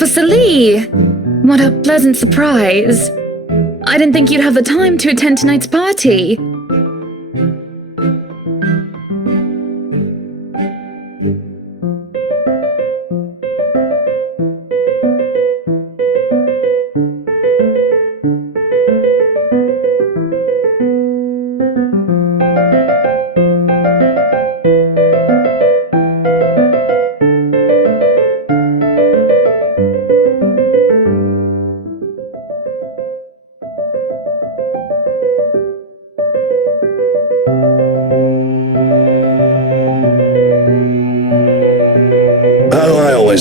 Officer Lee! What a pleasant surprise. I didn't think you'd have the time to attend tonight's party.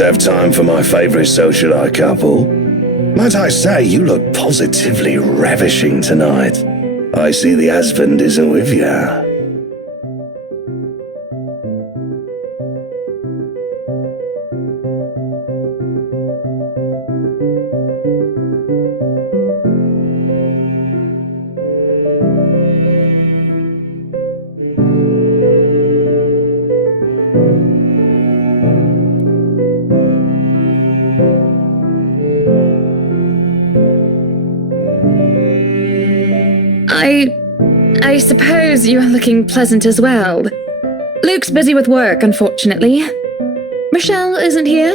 Have time for my favourite socialite couple. Might I say, you look positively ravishing tonight. I see the husband isn't with you. I suppose you are looking pleasant as well. Luke's busy with work, unfortunately. Rochelle isn't here?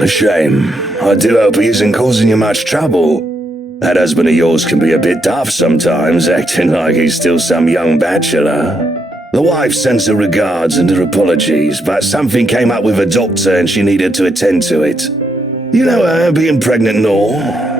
A shame. I do hope he isn't causing you much trouble. That husband of yours can be a bit daft sometimes, acting like he's still some young bachelor. The wife sends her regards and her apologies, but something came up with her doctor and she needed to attend to it. You know her, being pregnant and all.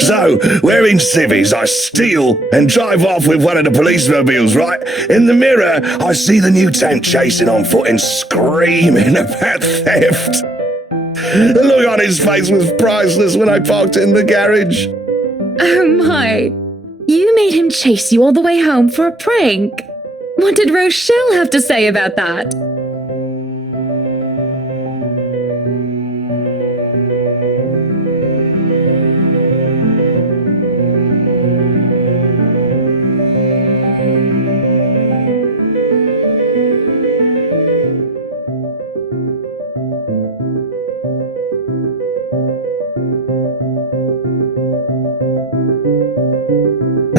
So, wearing civvies, I steal and drive off with one of the police mobiles, right? In the mirror, I see the new tank chasing on foot and screaming about theft. The look on his face was priceless when I parked in the garage. Oh my. You made him chase you all the way home for a prank. What did Rochelle have to say about that?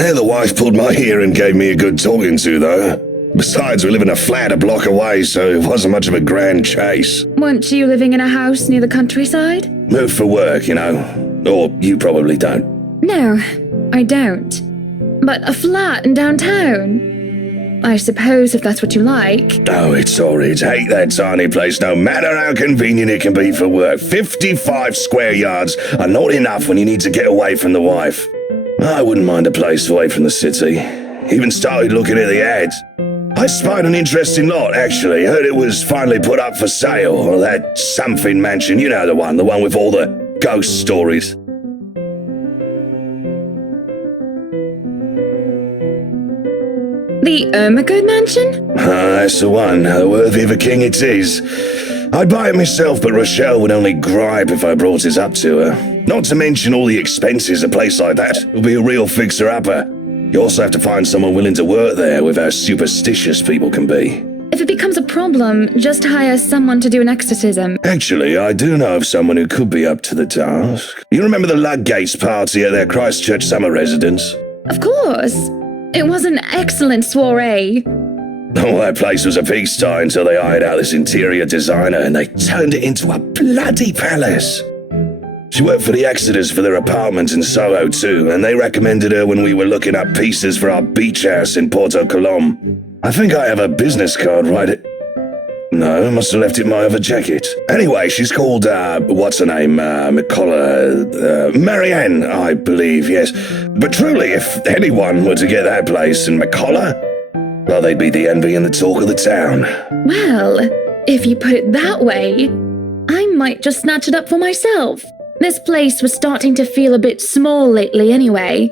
The wife pulled my ear and gave me a good talking to, though. Besides, we live in a flat a block away, so it wasn't much of a grand chase. Weren't you living in a house near the countryside? Moved for work, you know. Or you probably don't. No, I don't. But a flat in downtown. I suppose if that's what you like. Oh, it's horrid. Hate that tiny place, no matter how convenient it can be for work. 55 square yards are not enough when you need to get away from the wife. I wouldn't mind a place away from the city. Even started looking at the ads. I spied an interesting lot, actually. Heard it was finally put up for sale. Or that something mansion, you know the one with all the ghost stories. The Ermagerd mansion? That's the one. Worthy of a king it is. I'd buy it myself, but Rochelle would only gripe if I brought it up to her. Not to mention all the expenses a place like that will be a real fixer-upper. You also have to find someone willing to work there with how superstitious people can be. If it becomes a problem, just hire someone to do an exorcism. Actually, I do know of someone who could be up to the task. You remember the Ludgates party at their Christchurch summer residence? Of course. It was an excellent soiree. Oh, that place was a pigsty until they hired out this interior designer and they turned it into a bloody palace. She worked for the Exodus for their apartment in Soho too, and they recommended her when we were looking up pieces for our beach house in Porto Colom. I think I have a business card right. No, must have left it in my other jacket. Anyway, she's called, what's her name? McCullough, Marianne, I believe, yes. But truly, if anyone were to get that place in McCullough, well, they'd be the envy and the talk of the town. Well, if you put it that way, I might just snatch it up for myself. This place was starting to feel a bit small lately anyway.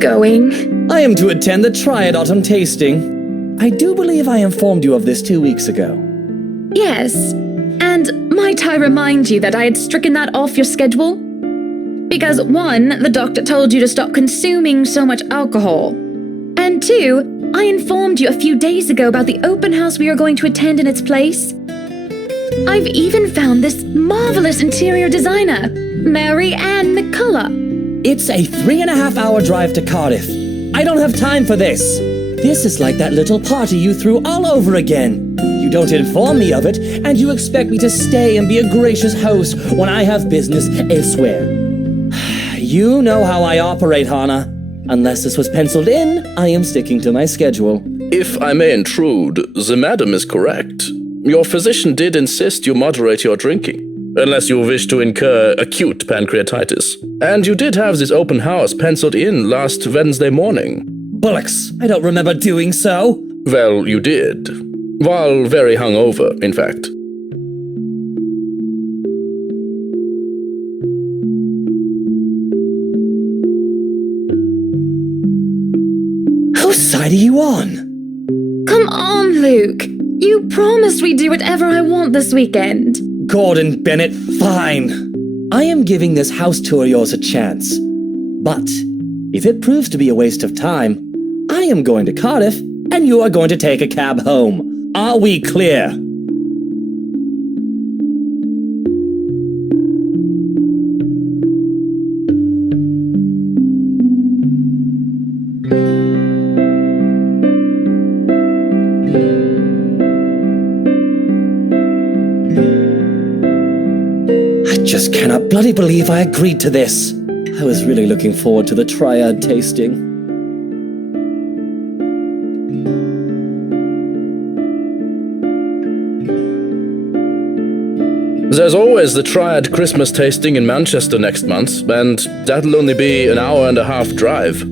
Going? I am to attend the Triad Autumn Tasting. I do believe I informed you of this 2 weeks ago. Yes, and might I remind you that I had stricken that off your schedule? Because 1, the doctor told you to stop consuming so much alcohol. And 2, I informed you a few days ago about the open house we are going to attend in its place. I've even found this marvelous interior designer, Marianne McCullough. It's a 3.5-hour drive to Cardiff. I don't have time for this. This is like that little party you threw all over again. You don't inform me of it, and you expect me to stay and be a gracious host when I have business elsewhere. You know how I operate, Hannah. Unless this was penciled in, I am sticking to my schedule. If I may intrude, the madam is correct. Your physician did insist you moderate your drinking, unless you wish to incur acute pancreatitis. And you did have this open house penciled in last Wednesday morning. Bollocks, I don't remember doing so. Well, you did. While very hungover, in fact. Whose side are you on? Come on, Luke. You promised we'd do whatever I want this weekend. Gordon Bennett, fine. I am giving this house tour of yours a chance. But if it proves to be a waste of time, I am going to Cardiff and you are going to take a cab home. Are we clear? I just cannot bloody believe I agreed to this. I was really looking forward to the Triad tasting. There's always the Triad Christmas tasting in Manchester next month, and that'll only be an 1.5-hour drive.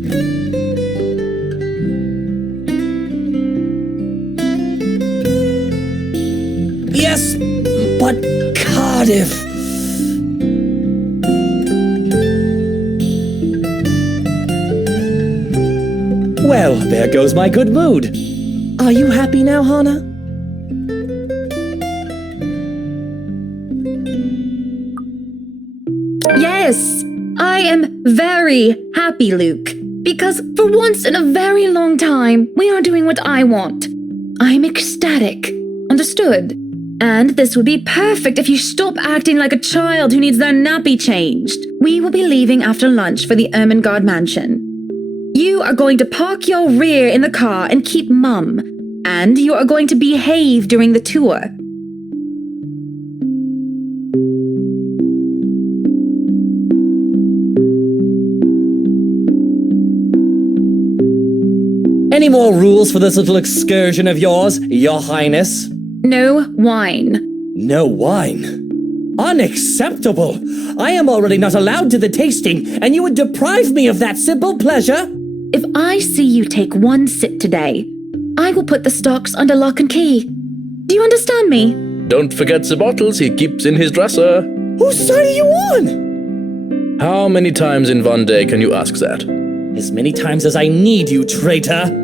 Yes, but Cardiff. Well, there goes my good mood. Are you happy now, Hannah? Yes, I am very happy, Luke. Because for once in a very long time, we are doing what I want. I'm ecstatic. Understood? And this would be perfect if you stop acting like a child who needs their nappy changed. We will be leaving after lunch for the Ermengarde mansion. You are going to park your rear in the car and keep mum. And you are going to behave during the tour. Any more rules for this little excursion of yours, Your Highness? No wine. No wine? Unacceptable! I am already not allowed to the tasting, and you would deprive me of that simple pleasure? If I see you take one sip today, I will put the stocks under lock and key. Do you understand me? Don't forget the bottles he keeps in his dresser. Whose side are you on? How many times in one day can you ask that? As many times as I need you, traitor!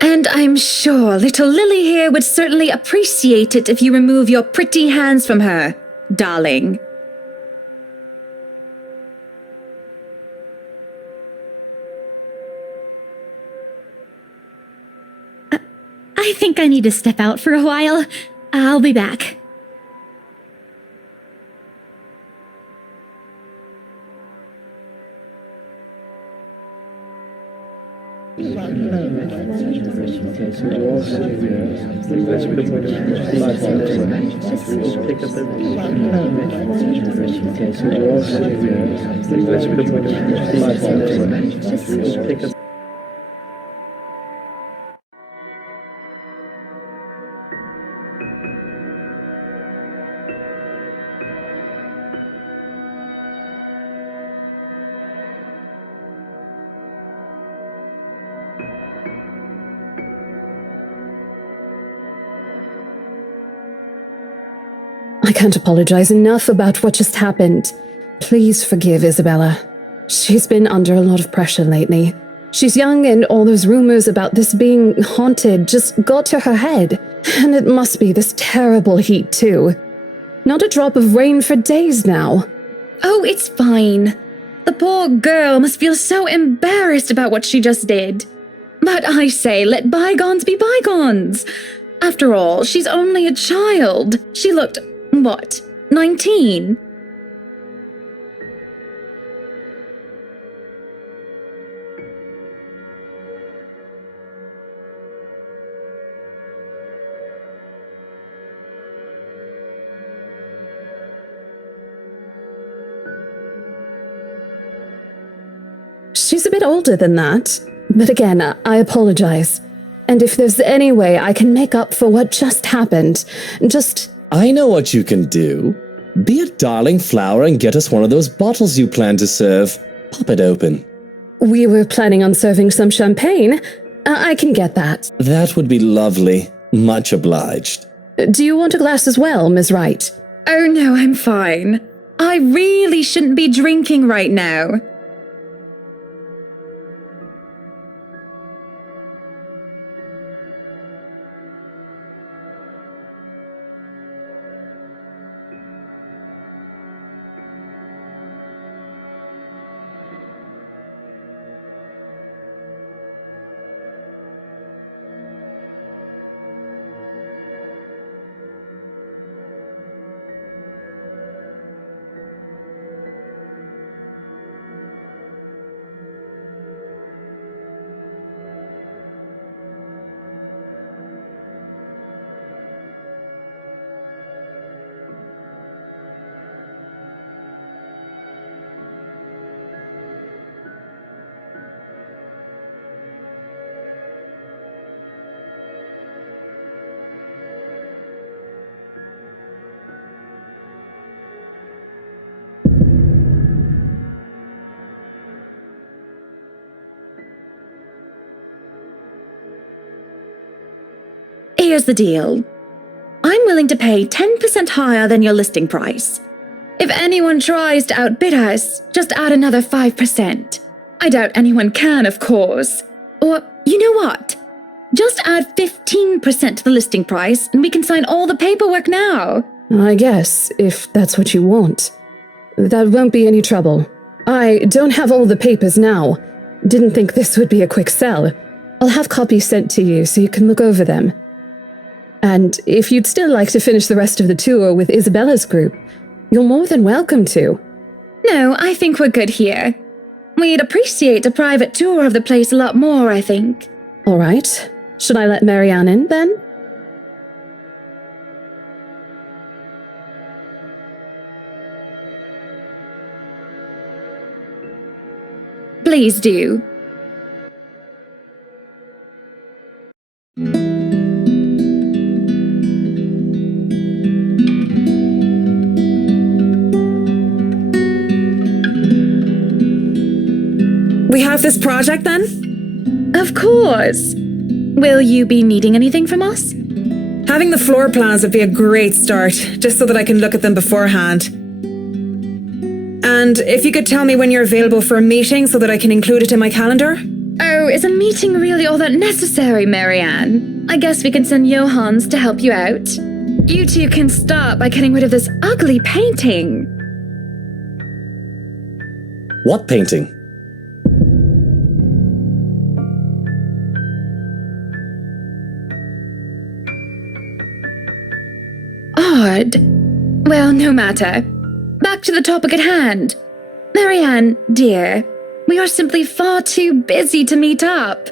And I'm sure little Lily here would certainly appreciate it if you remove your pretty hands from her, darling. I think I need to step out for a while. I'll be back. I can't apologize enough about what just happened. Please forgive Isabella. She's been under a lot of pressure lately. She's young and all those rumors about this being haunted just got to her head. And it must be this terrible heat too. Not a drop of rain for days now. Oh, it's fine. The poor girl must feel so embarrassed about what she just did. But I say, let bygones be bygones. After all, she's only a child. She looked, 19? She's a bit older than that. But again, I apologize. And if there's any way I can make up for what just happened, just... I know what you can do. Be a darling flower and get us one of those bottles you plan to serve. Pop it open. We were planning on serving some champagne. I can get that. That would be lovely. Much obliged. Do you want a glass as well, Ms. Wright? Oh no, I'm fine. I really shouldn't be drinking right now. here's the deal. I'm willing to pay 10% higher than your listing price. If anyone tries to outbid us, just add another 5%. I doubt anyone can, of course. Or, you know what? Just add 15% to the listing price and we can sign all the paperwork now. I guess, if that's what you want. That won't be any trouble. I don't have all the papers now. Didn't think this would be a quick sell. I'll have copies sent to you so you can look over them. And if you'd still like to finish the rest of the tour with Isabella's group, you're more than welcome to. No, I think we're good here. We'd appreciate a private tour of the place a lot more, I think. All right. Should I let Marianne in, then? Please do. We have this project then? Of course. Will you be needing anything from us? Having the floor plans would be a great start, just so that I can look at them beforehand. And if you could tell me when you're available for a meeting so that I can include it in my calendar? Oh, is a meeting really all that necessary, Marianne? I guess we can send Johannes to help you out. You two can start by getting rid of this ugly painting. What painting? Odd. Well, no matter. Back to the topic at hand. Marianne, dear, we are simply far too busy to meet up.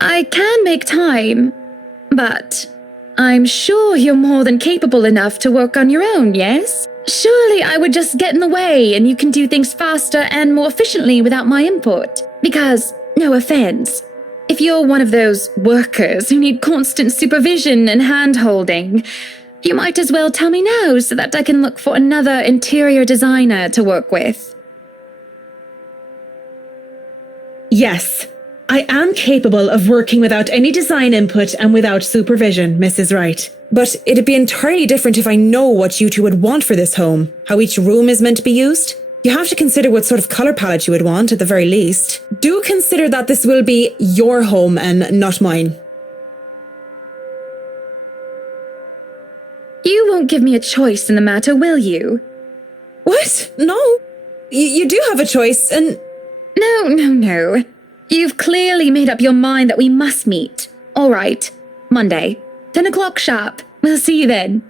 I can make time, but I'm sure you're more than capable enough to work on your own, yes? Surely I would just get in the way and you can do things faster and more efficiently without my input. Because, no offense, if you're one of those workers who need constant supervision and hand-holding, you might as well tell me now so that I can look for another interior designer to work with. Yes. I am capable of working without any design input and without supervision, Mrs. Wright. But it'd be entirely different if I know what you two would want for this home, how each room is meant to be used. You have to consider what sort of colour palette you would want, at the very least. Do consider that this will be your home and not mine. You won't give me a choice in the matter, will you? What? No. You do have a choice, and... No. You've clearly made up your mind that we must meet. All right, Monday, 10 o'clock sharp. We'll see you then.